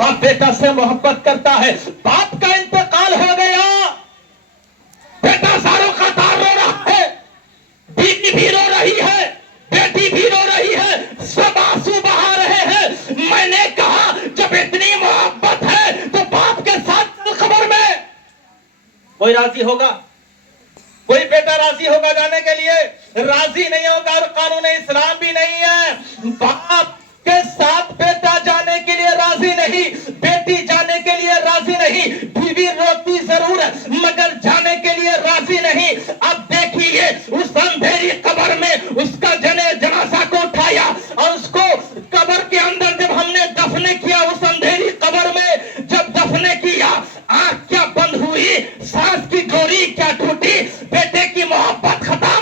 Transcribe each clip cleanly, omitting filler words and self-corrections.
बाप बेटा से मोहब्बत करता है, बाप का इंतकाल हो गया, बेटा सारों का तार रो रहा है, बीवी भी रो रही है, बेटी भी रो रही है, सब आंसू बहा रहे हैं। मैंने कहा जब इतनी मोहब्बत है तो बाप के साथ खबर में कोई राजी होगा? कोई बेटा राजी होगा जाने के लिए? राजी नहीं होगा, और कानून इस्लाम भी नहीं है। बाप के साथ बेटा जाने के लिए राजी नहीं, बेटी जाने के लिए राजी नहीं, बीवी रोती जरूर है मगर जाने के लिए राजी नहीं। अब देखिए उस अंधेरी कब्र में उसका जनाजा को उठाया और उसको कब्र के अंदर जब हमने दफन किया, उस अंधेरी कब्र में जब दफन किया, आंख क्या बंद हुई, सांस की डोरी क्या टूटी, बेटे की मोहब्बत खत्म,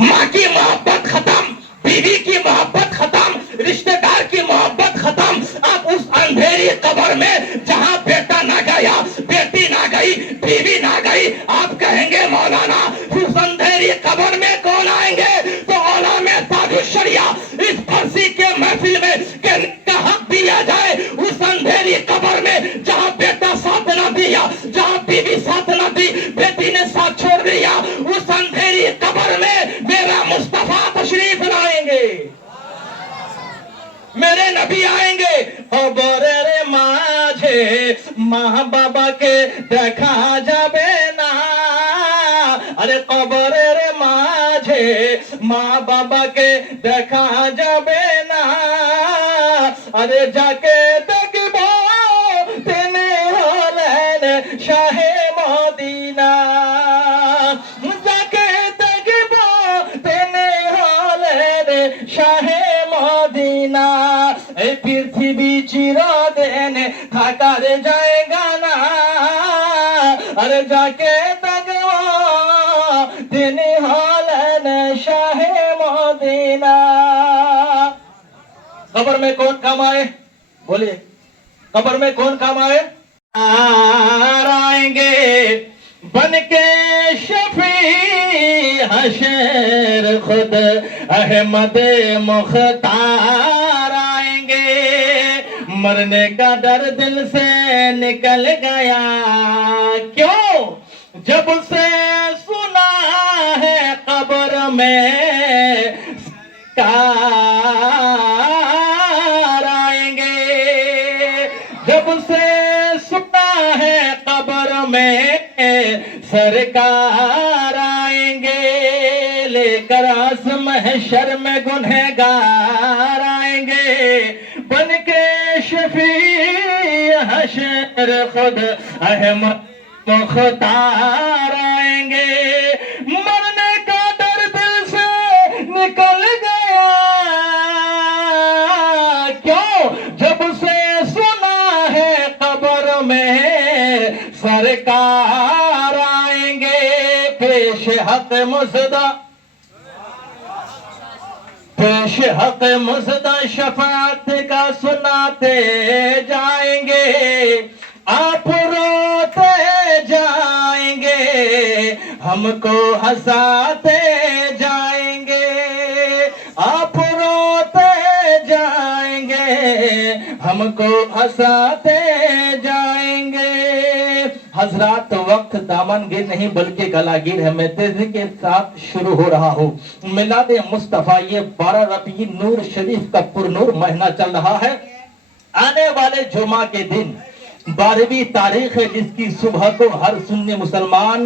माँ की मोहब्बत खत्म, बीवी की मोहब्बत खत्म, रिश्तेदार की मोहब्बत खत्म। अब उस अंधेरी कब्र में जहां बेटा ना गया, बेटी ना गई, बीवी ना गई, आप कहेंगे मौलाना उस अंधेरी कब्र में कौन आएंगे? तो औला में ताजु शरिया इस फांसी के महफिल में कहने का हक दिया जाए। उस अंधेरी कब्र में जहां बेटा साथ ना दिया, जहां बीवी साथ ना दी, बेटी ने साथ छोड़ दिया, उस अंधेरी कब्र में मेरा मुस्तफा तशरीफ लाएंगे, मेरे नबी आएंगे। खबर रे माझे माँ बाबा के देखा जाबे ना, अरे खबर रे माझे माँ बाबा के देखा जाबे ना, अरे जाके देखबो तेने होलेन शाहे मदीना, जाके देखबो तेने होलेन शाहे मदीना। এই পৃথিবী চিরদিন থাকার জায়গা না, আরে যাকে দেখবো তিনি হলেন শাহে মদিনা। कब्र में कौन काम आए? बोलिए, कब्र में कौन काम आए? आएंगे बन के शफी हशर खुद अहमद मुख्तार आएंगे, मरने का डर दिल से निकल गया, क्यों? जब से सुना है कब्र में सरकार आएंगे, जब से सुना है कब्र में सरकार आएंगे, लेकर आस महशर में गुनहगार आएंगे, बन के शफी हशर खुद अहमद मुख्तार आएंगे, मरने का डर दिल से निकल गया, क्यों? जब से सुना है कब्र में सरकार आएंगे, पेश हक मुसदा, पेश हक मुसदा शफाअत का सुनाते जाएंगे, आप रोते जाएंगे, हमको हंसाते जाएंगे, आप रोते जाएंगे, हमको हंसाते जाएंगे। हजरात वक्त दामनगिर नहीं बल्कि गलागिर है। मैं तेजी के साथ शुरू हो रहा हूँ। मिलाद मुस्तफा ये 12 रबी नूर शरीफ का पुरनूर महीना चल रहा है। आने वाले जुमा के दिन 12वीं तारीख है, जिसकी सुबह को हर सुन्नी मुसलमान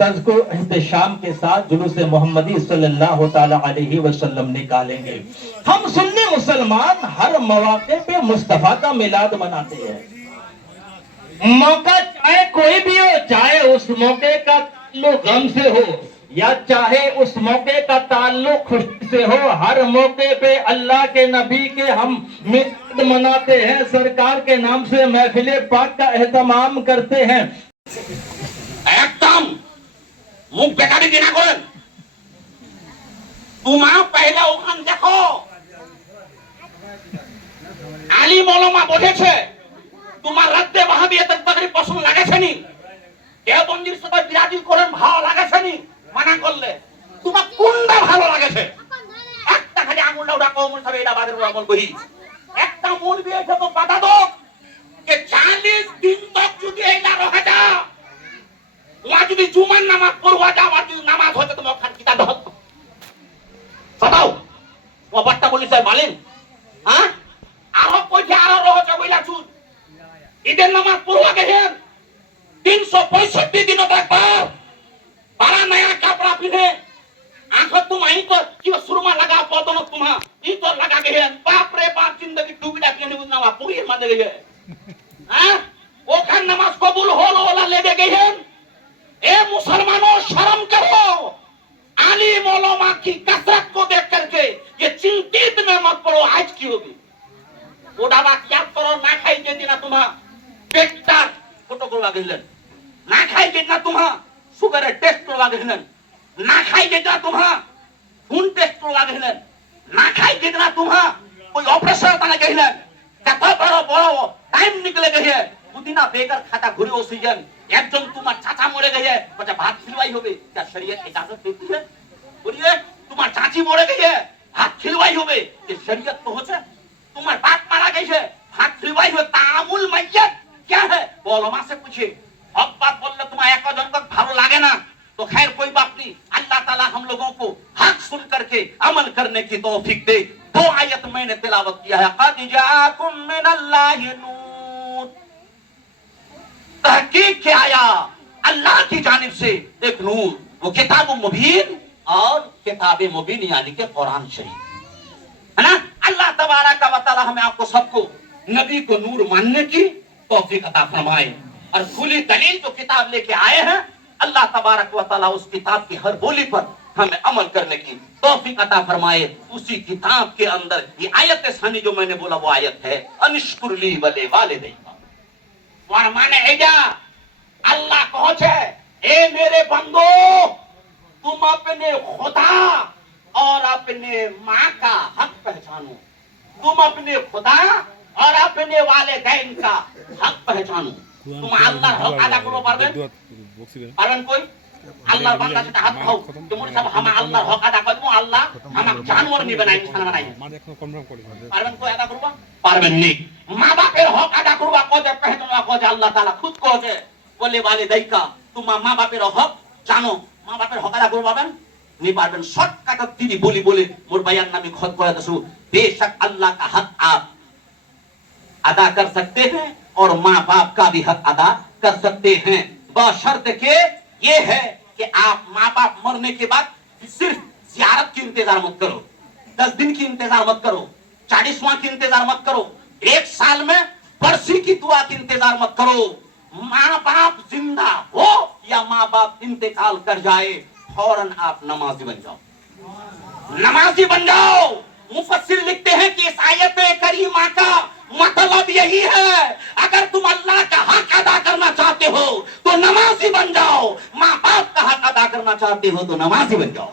तज़को एहतशाम के साथ जुलूस मोहम्मदी सल्लल्लाहु ताला अलैहि वसल्लम निकालेंगे। हम सुन्नी मुसलमान हर मौके पे मुस्तफा का मिलाद मनाते हैं। मौका चाहे कोई भी हो, चाहे उस मौके का ताल्लुक गम से हो या चाहे उस मौके का ताल्लुक खुशी से हो, हर मौके पे अल्लाह के नबी के हम मिलाद मनाते हैं। सरकार के नाम से महफिल पाक का एहतमाम करते हैं। एकदम मुख बेकारी दिना करें, तुम्हारा पहला ओखान देखो आलिम ওলামা বসেছে, তোমার রাতে ওয়াহাবিয়াতের তকরির পছন্দ লাগেছে নি? দেওবন্দির সাথে বিরাজি করেন ভালো লাগেছে নি? মানা করলে তোমার কোনটা ভালো লাগেছে? একটা খালি আঙুলটা ওটা কমন হবে, এটা বাদের আমল করি। একটা মৌলবি ঈদের নামাজ পড়বা গেছেন 365 দিন একবার बड़ा नया कपड़ा पहने आंखों तुम आई तो क्यों सुरमा लगा पौधों में तुम्हां ये तो लगा गए हैं बाप रे बाप जिंदगी डूबी डाकी नहीं बुझना वापस ये मान गए हैं हाँ वो खान नमाज कबूल हो लो वाला ले गए हैं ए मुसलमानों शर्म करो आली मौलमा की कसरत को देख करके ये चिंतित में मत पड़ो आज की होगी बुढ़ा बात याद करो ना खाई जे दिना तुम्हां पेटा फोटो को लगे हैं ना खाई जे ना तुम्हां सुगर टेस्ट करवा गए ना खाई देना तुम्हां खून टेस्ट करवा गए ना खाई देना तुम्हां कोई ऑपरेशन करना गए कथा बड़ो बड़ो टाइम निकले गए पुदीना बेकर खाता घुरे ओ सीजन একজন তোমার চাচা মরে গেছে বলে ভাত খিলवाई হবে क्या शरीयत इजाजत देती है बोलिए তোমার চাচি মরে গেছে ভাত খিলवाई হবে ये शरीयत तो होছে তোমার বাপ মারা গেছে ভাত খিলवाई হবে तामुल मैयत क्या है बोलो मां से पूछिए अब बात बोलने तुम्हारा एक जन को भालो लागे ना तो खैर कोई बात नहीं अल्लाह ताला हम लोगों को हक सुन करके अमल करने की तौफीक दे दो आयत मैंने तिलावत किया है क़द जाकुम मिनल्लाहि नूर तहकीक के आया अल्लाह की जानिब से एक नूर वो किताब मुबीन और किताब मुबीन यानी के कुरान शरीफ है ना अल्लाह तबारक व तआला हमें आपको सबको नबी को नूर मानने की तौफीक अता फरमाए और खुली दलील जो किताब लेके आए हैं अल्लाह तबारक व तआला उस किताब की हर बोली पर हमें अमल करने की तौफीक अता फरमाए उसी किताब के अंदर ये आयत सानी जो मैंने बोला वो आयत है अनिश्कुर ली वले वालिदैका और माने एजा अल्लाह कहे ए मेरे बंदो तुम अपने खुदा और अपने माँ का हक पहचानो तुम अपने खुदा और अपने वालिदैन का हक पहचानो तुम अल्लाह हक अदा करो पारबेन कोई अल्लाह बांदा से हाथ खाओ तुम सब हम अल्लाह हक अदा कर दो अल्लाह हम जानवर नहीं बनाए इंसान बनाए पारबेन कोई अदा करबा पारबेन नहीं मां बापेर हक अदा करबा कोजे पहचानवा कोजे अल्लाह ताला खुद कोजे बोले वालिदैका तुम मां बापेर हक जानो मां बापेर हक अदा करबा पारबेन नहीं पारबेन शॉर्टकट दीदी बोली बोले मोर बयान नामी खुद करे दसु बेशक अल्लाह का हक आप अदा कर सकते हैं और माँ बाप का भी हक अदा कर सकते हैं बशर्त के ये है कि आप माँ बाप मरने के बाद सिर्फ ज़ियारत की इंतजार मत करो 10 दिन की इंतजार मत करो 40वां की इंतजार मत करो 1 साल में बरसी की दुआ की इंतजार मत करो माँ बाप जिंदा हो या माँ बाप इंतकाल कर जाए फौरन आप नमाजी बन जाओ नमाजी बन जाओ मुफस्सिर लिखते हैं कि इस आयत करीमा का मतलब यही है अगर तुम अल्लाह का हक अदा करना चाहते हो तो नमाजी बन जाओ माँ बाप का हक अदा करना चाहते हो तो नमाजी बन जाओ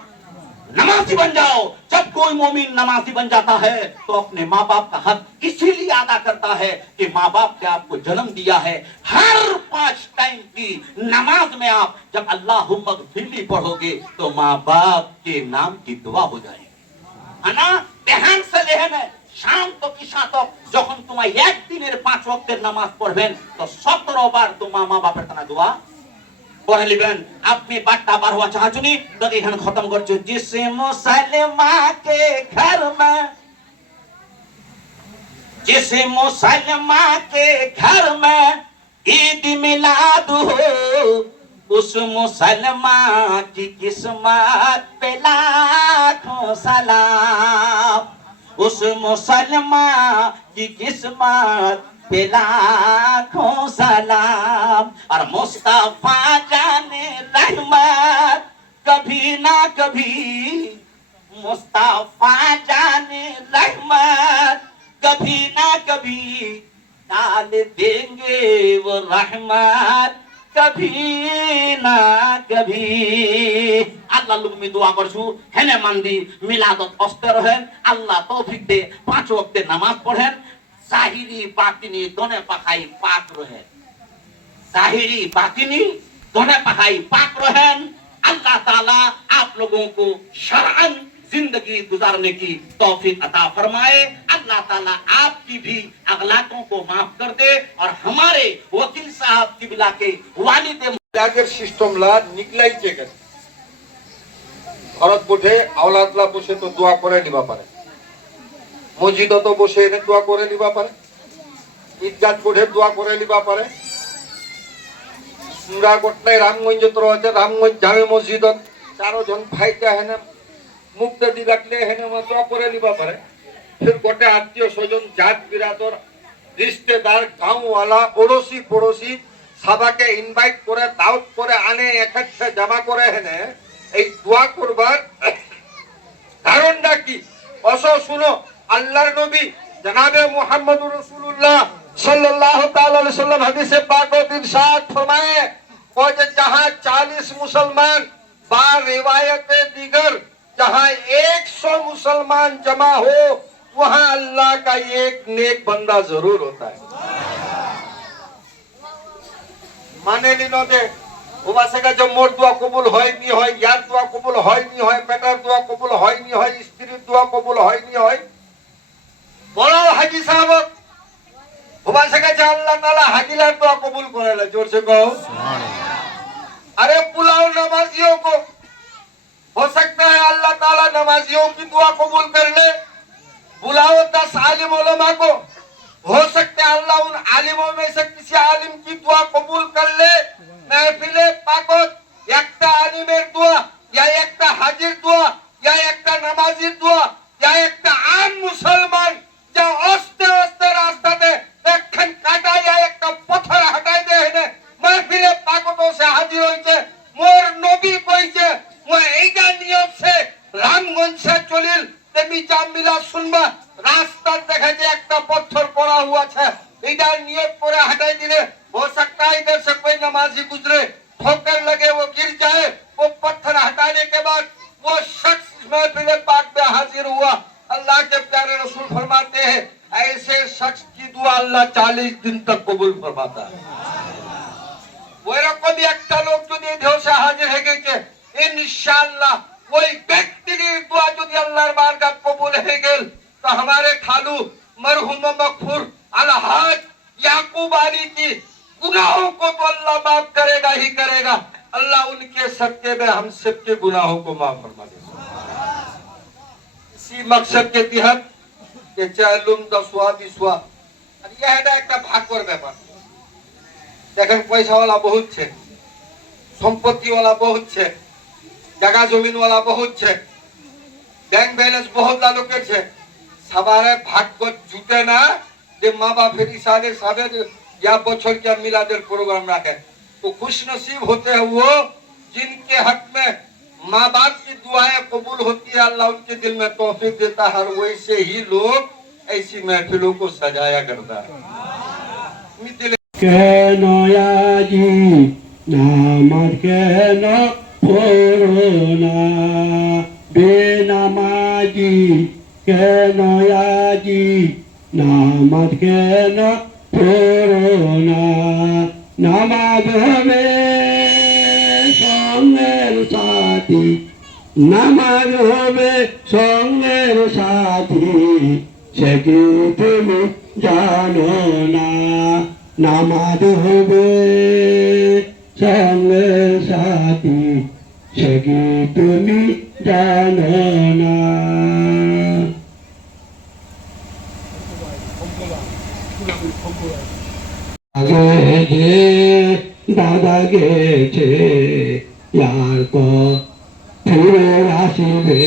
नमाजी बन जाओ जब कोई मोमिन नमाजी बन जाता है तो अपने माँ बाप का हक इसीलिए अदा करता है कि माँ बाप ने आपको जन्म दिया है हर 5 टाइम की नमाज में आप जब अल्लाहुम्मा ग़फ़िरली पढ़ोगे तो माँ बाप के नाम की दुआ हो जाएगी है ना ध्यान से लेना शाम तो ঈশা तक যখন তোমার এক দিনের 5 ওয়াক্তের নামাজ পড়বেন তো 17 বার তোমার মা বাপের তানা দোয়া পড়ে নেবেন আপনি বারটা বার হওয়া চাহছুনি তো এখানে খতম করছো जिसे मुसलमा के घर में जिसे मुसलमा के घर में ईद मिलाद हो उस मुसलमा की किस्मत पे लाखों सलाम उस मुसलमा की किस्मत पे लाखों सलाम और मुस्तफा जाने रहमत कभी ना कभी मुस्तफा जाने रहमत कभी ना कभी डाल देंगे वो रहमत कभी ना कभी আল্লাহ লুকমি দোয়া করছু হেনে মান্দি মিলাদত অস্তে রহেন আল্লাহ তৌফিক দে 5 ওয়াক্তের নামাজ পড়েন জাহিরি বাতিনি দনে পাখাই পাক রহেন জাহিরি बातिनी दोनों पकाई पाक रहें। अल्लाह ताला आप लोगों को शरअन जिंदगी गुजारने की तौफीक अता फरमाए। अल्लाह ताला आपकी भी अगलातों को माफ कर दे और हमारे वकील साहब किबला के वालिद আগের সিস্টেমলা নিকলাইছে গেছে ঘরত বসে আওলাদলা বসে তো দোয়া করে নিবা পারে, মসজিদত বসে এনে দোয়া করে নিবা পারে, ঈদগাহ কোঠে দোয়া করে লিবা পারে আমরা গোটাই রামগঞ্জ তো আছে রামগঞ্জ জামে মসজিদত 4 জন ভাইটা হেনে মুখ দি রাখলে হেনে দোয়া করে লিবা পারে फिर गोटे आत्मीय स्वजन जात बिरादर रिश्तेदार गाँव वाला अड़ोसी पड़ोसी सबाके इनवाइट करे दावत करे आने एकत्रे जमा करे हेने এই দোয়া করবার কারণটা কি অসো শুনো আল্লাহর নবী জনাবে মুহাম্মদুর রাসূলুল্লাহ सल्लल्लाहु ताला अलैहि वसल्लम हदीस पाक में इरशाद फरमाए और जहां 40 मुसलमान बा रिवायत दीगर जहां 100 मुसलमान जमा हो वहां अल्लाह का एक नेक बंदा जरूर होता है माने लिनो दे उबासेगा जब मोर दुआ कबूल होय नी होय यार दुआ कबूल होय नी होय बेटार दुआ कबूल होय नी होय स्त्री दुआ कबूल होय नी होय बोलो हाजी साहब उबासेगा जब अल्लाह ताला हाजीलार दुआ कबूल करेला जोर से कहो अरे बुलाओ नमाजियों को हो सकता है अल्लाह ताला नमाजियों की दुआ कबूल कर ले बुलाओ 10 आलिम उलमा को हो सकता है अल्लाह उन आलिमों में से किसी आलिम की दुआ कबूल कर ले महफिले पाकत একটা আলিমের দোয়া या একটা হাজির দোয়া या একটা নামাজির দোয়া या একটা আম মুসলমান যা আস্তে আস্তে রাস্তাতে একখান কাটা या একটা পাথর হটাই দে হেনে महफिले পাকত সে হাজির হইছে মোর নবী কইছে মই এইটা নিয়ম সে রামগঞ্জ সে চলিল তেমি জামিলা শুনবা রাস্তা দেখা যে একটা পাথর পড়া हुआ है इधर नियत করে हटाई दिले हो सकता है इधर से कोई नमाजी गुजरे ठोकर लगे वो गिर जाए वो पत्थर हटाने के बाद वो शख्स महफिल पाक में हाजिर हुआ अल्लाह के प्यारे रसूल फरमाते हैं ऐसे शख्स की दुआ अल्लाह 40 दिन तक कबूल फरमाता है वो रकम একটা লোক যদি দেহ সে হাজির হয়ে গেছে ইনশাআল্লাহ ওই ব্যক্তির দোয়া যদি আল্লাহর বারগাহ কবুল হয়ে গেল तो हमारे खालू मरहुम मगफूर अलहाज याकूब अली की गुनाहों को तो अल्लाह माफ करेगा ही करेगा अल्लाह उनके सदके में हम सबके गुनाहों को माफ फरमा देगा इसी मकसद के तहत के चालुम दसवा बिसवा और यह है एक भागवर ব্যাপার দেখেন পয়সা वाला बहुत छे संपत्ति वाला बहुत छे जगह जमीन वाला बहुत छे बैंक बैलेंस बहुत लालो के छे सवारे भाग्य जुटे ना যে মা বাপের ইসাদের সাবের या बछर क्या मिलाদের प्रोग्राम रखे तो खुश नसीब होते हैं वो जिनके हक में माँ बाप की दुआएं कबूल होती है अल्लाह उनके दिल में तौफीक देता है और वैसे ही लोग ऐसी महफिलों को सजाया करता है কেনয়াজি নামাজ কেন পড়োনা বেনামাজি কেনয়াজি নামাজ কেন পড়োনা নামাজ হবে সঙ্গের সাথী নামাজ হবে সঙ্গের সাথী সে কি তুমি জানো না নামাজ হবে সঙ্গের সাথী সে কি তুমি জানো না আগে যে দাদা গেছে यार को ফিরে আসিবে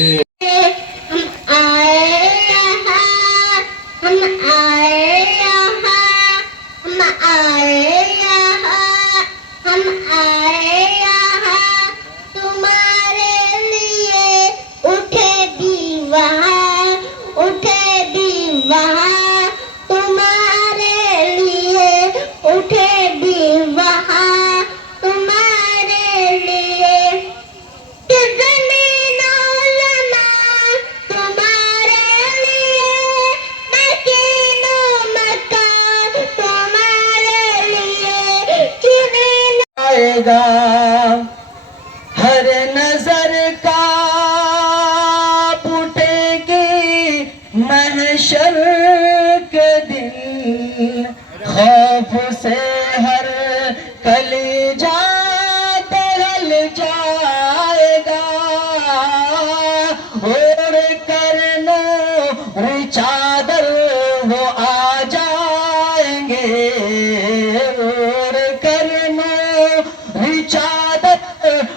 हर नजर का उठेगी महशर के दिन खौफ से हर कलेजा दहल जाएगा और करनो चादर वो आ जाएंगे اور کرنا چادر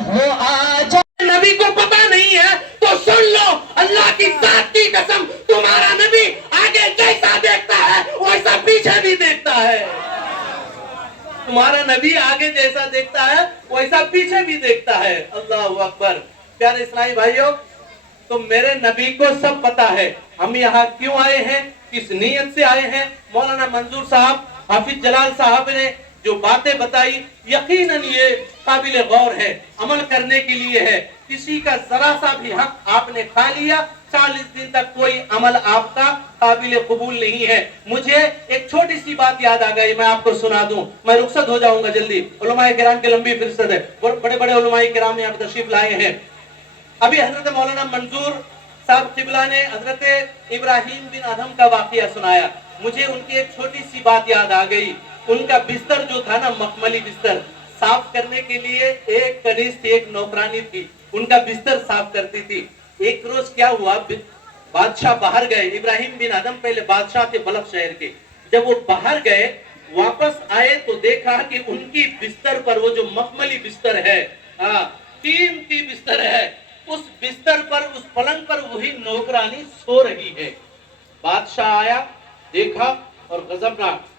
وہ آ نبی کو پتا نہیں ہے تو سن لو، اللہ کی ذات کی قسم، تمہارا نبی آگے جیسا دیکھتا ہے ویسا پیچھے بھی دیکھتا ہے. تمہارا نبی آگے جیسا دیکھتا ہے ویسا پیچھے بھی دیکھتا ہے. اللہ اکبر. پیارے اسلامی بھائیوں، تو میرے نبی کو سب پتا ہے ہم یہاں کیوں آئے ہیں، کس نیت سے آئے ہیں. مولانا منظور صاحب، حافظ جلال صاحب نے جو باتیں بتائی یقیناً یہ قابل غور ہے، عمل کرنے کے لیے ہے. کسی کا ذرا سا بھی حق آپ نے کھا لیا 40 دن تک کوئی عمل آپ کا قابل قبول نہیں ہے. مجھے ایک چھوٹی سی بات یاد آ گئی، میں آپ کو سنا دوں، میں رخصت ہو جاؤں گا جلدی. علماء کرام کی لمبی فہرست ہے، بڑے بڑے علماء کرام یہاں پر تشریف لائے ہیں. ابھی حضرت مولانا منظور صاحب قبلہ نے حضرت ابراہیم بن ادھم کا واقعہ سنایا. مجھے ان کی ایک چھوٹی سی بات یاد آ گئی. ان کا بستر جو تھا نا، مخملی بستر، صاف کرنے کے لیے ایک کنیز تھی، ایک نوکرانی تھی، ان کا بستر صاف کرتی تھی. ایک روز کیا ہوا، بادشاہ باہر گئے. ابراہیم بن ادھم پہلے بادشاہ تھے بلخ شہر کے. جب وہ باہر گئے واپس آئے تو دیکھا کہ ان کی بستر پر، وہ جو مخملی بستر ہے، قیمتی بستر ہے، اس بستر پر، اس پلنگ پر وہی نوکرانی سو رہی ہے. بادشاہ آیا، دیکھا اور غضبناک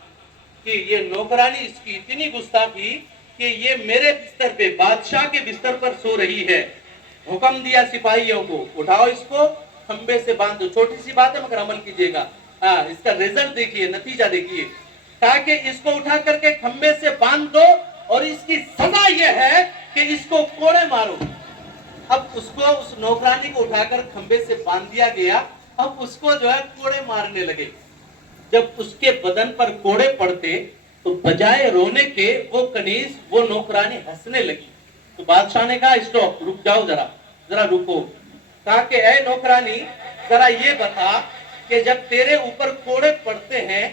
کہ یہ نوکرانی، اس کی اتنی گستاخی کہ یہ میرے بستر پہ، بادشاہ کے بستر پر سو رہی ہے. حکم دیا سپاہیوں کو، اٹھاؤ اس کو کھمبے سے باندھو. چھوٹی سی بات ہے مگر عمل کیجئے گا. اس کا رزلٹ دیکھیے، نتیجہ دیکھیے. تاکہ اس کو اٹھا کر کے کھمبے سے باندھ دو اور اس کی سزا یہ ہے کہ اس کو کوڑے مارو. اب اس کو، اس نوکرانی کو اٹھا کر کھمبے سے باندھ دیا گیا. اب اس کو جو ہے کوڑے مارنے لگے. جب اس کے بدن پر کوڑے پڑتے تو بجائے رونے کے وہ کنیز، وہ نوکرانی ہنسنے لگی. تو بادشاہ نے کہا اسٹاپ، رک جاؤ، ذرا رکو. کہا کہ اے نوکرانی، ذرا یہ بتا کہ جب تیرے اوپر کوڑے پڑتے ہیں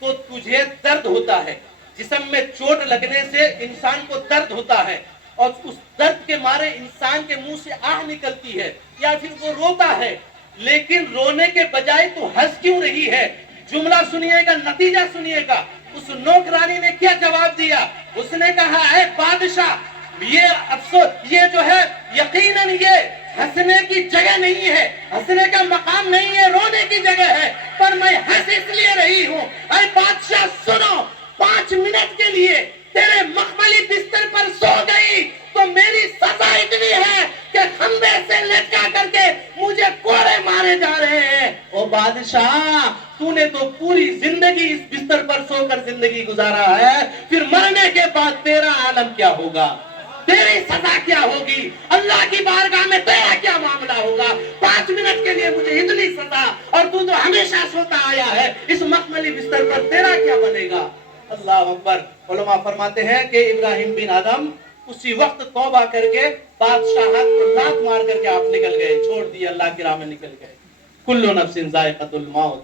تو تجھے درد ہوتا ہے، جسم میں چوٹ لگنے سے انسان کو درد ہوتا ہے، اور اس درد کے مارے انسان کے منہ سے آہ نکلتی ہے یا پھر وہ روتا ہے، لیکن رونے کے بجائے تو ہنس کیوں رہی ہے؟ جملہ سنیے گا، نتیجہ سنیے گا. اس نوکرانی نے کیا جواب دیا؟ اس نے کہا اے بادشاہ، یہ افسوس، یہ جو ہے یقیناً یہ ہنسنے کی جگہ نہیں ہے، ہنسنے کا مقام نہیں ہے، رونے کی جگہ ہے، پر میں ہنس اس لیے رہی ہوں. اے بادشاہ سنو، 5 منٹ کے لیے تیرے مخملی بستر پر سو گئی تو میری سزا اتنی ہے کہ کھمبے سے لٹکا کر کے مجھے کوڑے مارے جا رہے ہیں. او بادشاہ، تو نے تو پوری زندگی اس بستر پر سو کر زندگی گزارا ہے، پھر مرنے کے بعد تیرا عالم کیا ہوگا؟ تیری سزا کیا ہوگی؟ اللہ کی بارگاہ میں تیرا کیا معاملہ ہوگا؟ 5 منٹ کے لیے مجھے اتنی سزا، اور تو ہمیشہ سوتا آیا ہے، اس مخملی بستر پر تیرا کیا بنے گا؟ اللہ اکبر. علماء فرماتے ہیں کہ ابراہیم بن ادھم اسی وقت توبہ کر کے بادشاہت کو لات مار کر کے آپ نکل گئے، چھوڑ دیے، اللہ کی راہ میں نکل گئے. کل نفس ذائقۃ الموت،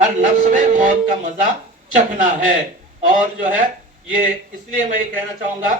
ہر نفس میں موت کا مزہ چکھنا ہے. اور جو ہے یہ اس لیے میں یہ کہنا چاہوں گا،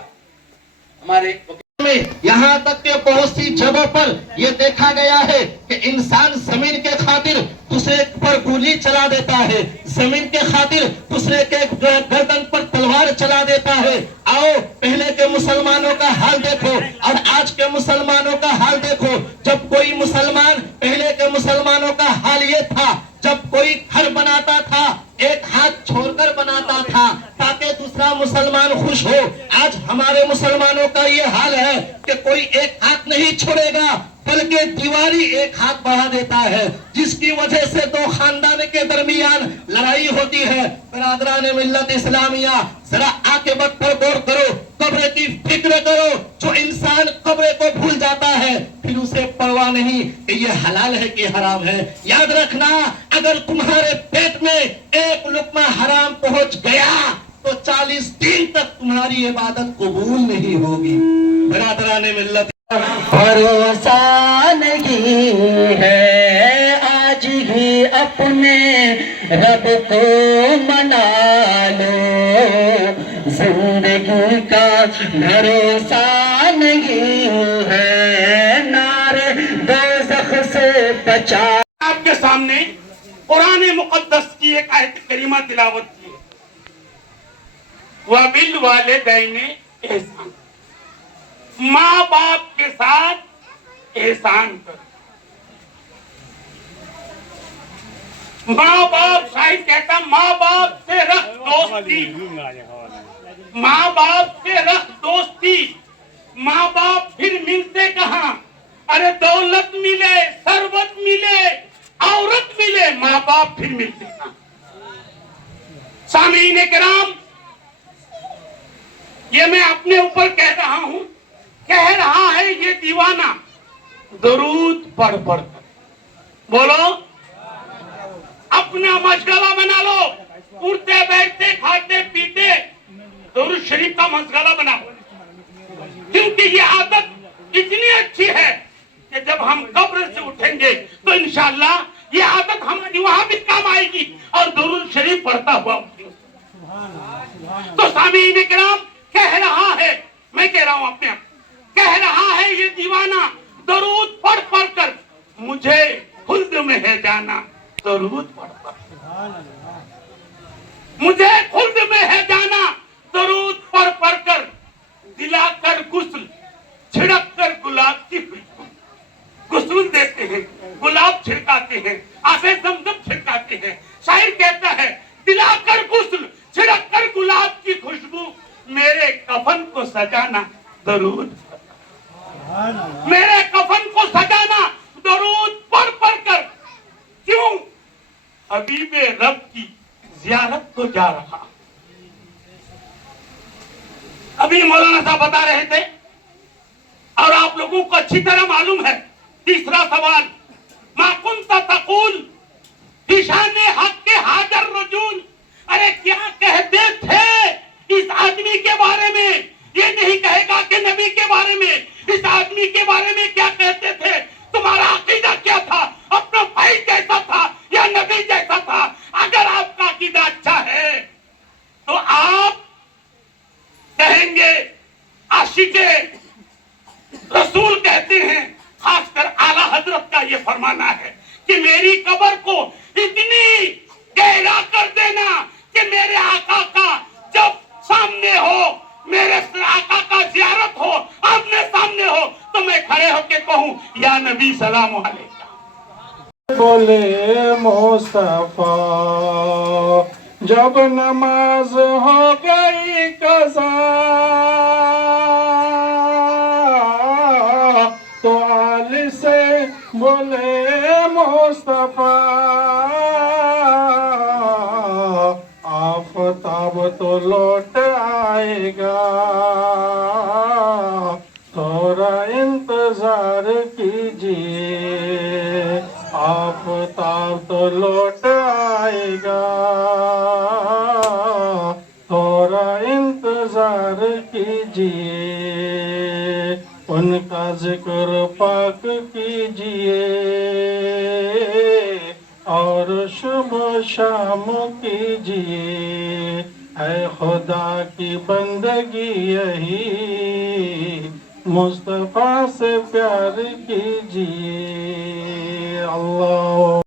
ہمارے میں یہاں تک کہ بہت سی جگہوں پر یہ دیکھا گیا ہے کہ انسان زمین کے خاطر دوسرے پر گولی چلا دیتا ہے، زمین کے خاطر دوسرے کے گردن پر تلوار چلا دیتا ہے. آؤ پہلے کے مسلمانوں کا حال دیکھو اور آج کے مسلمانوں کا حال دیکھو. جب کوئی مسلمان، پہلے کے مسلمانوں کا حال یہ تھا، جب کوئی گھر بناتا تھا ایک ہاتھ چھوڑ کر بناتا تھا تاکہ دوسرا مسلمان خوش ہو. آج ہمارے مسلمانوں کا یہ حال ہے کہ کوئی ایک ہاتھ نہیں چھوڑے گا بلکہ دیواری ایک ہاتھ بڑھا دیتا ہے، جس کی وجہ سے 2 خاندان کے درمیان لڑائی ہوتی ہے. برادران ملت اسلامیہ، ذرا عاقبت پر غور کرو، قبر کی فکر کرو. جو انسان قبر کو بھول جاتا ہے پھر اسے پرواہ نہیں کہ یہ حلال ہے کہ حرام ہے. یاد رکھنا، اگر تمہارے پیٹ میں ایک لقمہ حرام پہنچ گیا تو 40 دن تک تمہاری عبادت قبول نہیں ہوگی. برادران ملت، بھروسہ نہیں ہے آج ہی اپنے رب کو منا لو، زندگی کا بھروسہ نہیں ہے، نار دوزخ سے بچا. آپ کے سامنے قرآن مقدس کی ایک آیت کریمہ تلاوت کی. वबिल वालिदैनि एहसान, माँ बाप के साथ एहसान करो। माँ बाप, शाहिद कहता माँ बाप से रख दोस्ती, माँ बाप से रख दोस्ती, माँ बाप फिर मिलते कहाँ? अरे दौलत मिले, सरबत मिले, औरत मिले, माँ बाप फिर मिलते कहाँ? सामीन किराम, ये मैं अपने ऊपर कह रहा हूं, कह रहा है ये दीवाना दरूद पढ़ पढ़ कर। बोलो, अपना मशगला बना लो, उठते बैठते खाते पीते दरूद शरीफ का मशगला बनाओ, क्योंकि ये आदत इतनी अच्छी है कि जब हम कब्र से उठेंगे तो इंशाअल्लाह ये आदत हमारी वहां भी काम आएगी और दरूद शरीफ पढ़ता हुआ उठेंगे। तो सामीन किराम, कह रहा है, मैं कह रहा हूं अपने आप, कह रहा है ये दीवाना दरूद पढ़ पढ़ कर मुझे खुल्द में है जाना, दरूद पढ़ पढ़ मुझे खुल्द में है जाना, दरूद पढ़ पढ़ कर दिलाकर गुस्ल छिड़क कर गुलाब की खुशबू, गुस्ल देते हैं, गुलाब छिड़काते हैं, आबे ज़मज़म छिड़काते हैं। शायर कहता है दिलाकर गुस्ल छिड़क कर गुलाब की खुशबू, मेरे कफन को सजाना दरूद, मेरे कफन को सजाना दरूद पढ़ पढ़ कर। क्यों? हबीबे रब की जियारत को जा रहा। अभी मौलाना साहब बता रहे थे और आप लोगों को अच्छी तरह मालूम है। तीसरा सवाल, मा कुंता तक़ूल फी शान हक के हाजर रजूल, अरे क्या कहते थे इस आदमी के बारे में? ये नहीं कहेगा कि नबी के बारे में, इस आदमी के बारे में क्या कहते थे? तुम्हारा अकीदा क्या था? अपना भाई जैसा था या नबी जैसा था? अगर आपका अकीदा अच्छा है तो आप कहेंगे, आशिके रसूल कहते हैं, खासकर आला हजरत का ये फरमाना है कि मेरी कब्र को इतनी गहरा कर देना कि मेरे आका का जब सामने हो, मेरे आका का जियारत हो, आमने सामने हो, तो मैं खड़े होके कहूं या नबी सलाम अलैका। बोले मुस्तफा जब नमाज हो गई कज़ा, तो आल से बोले मुस्तफा आफताब तो लौट आएगा, थोड़ा इंतजार कीजिए, आफताब तो लौट आएगा, थोड़ा इंतजार कीजिए, उनका जिक्र पाक कीजिए और सुबह शाम कीजिए, है खुदा की बंदगी यही, मुस्तफा से प्यार कीजिए। अल्लाह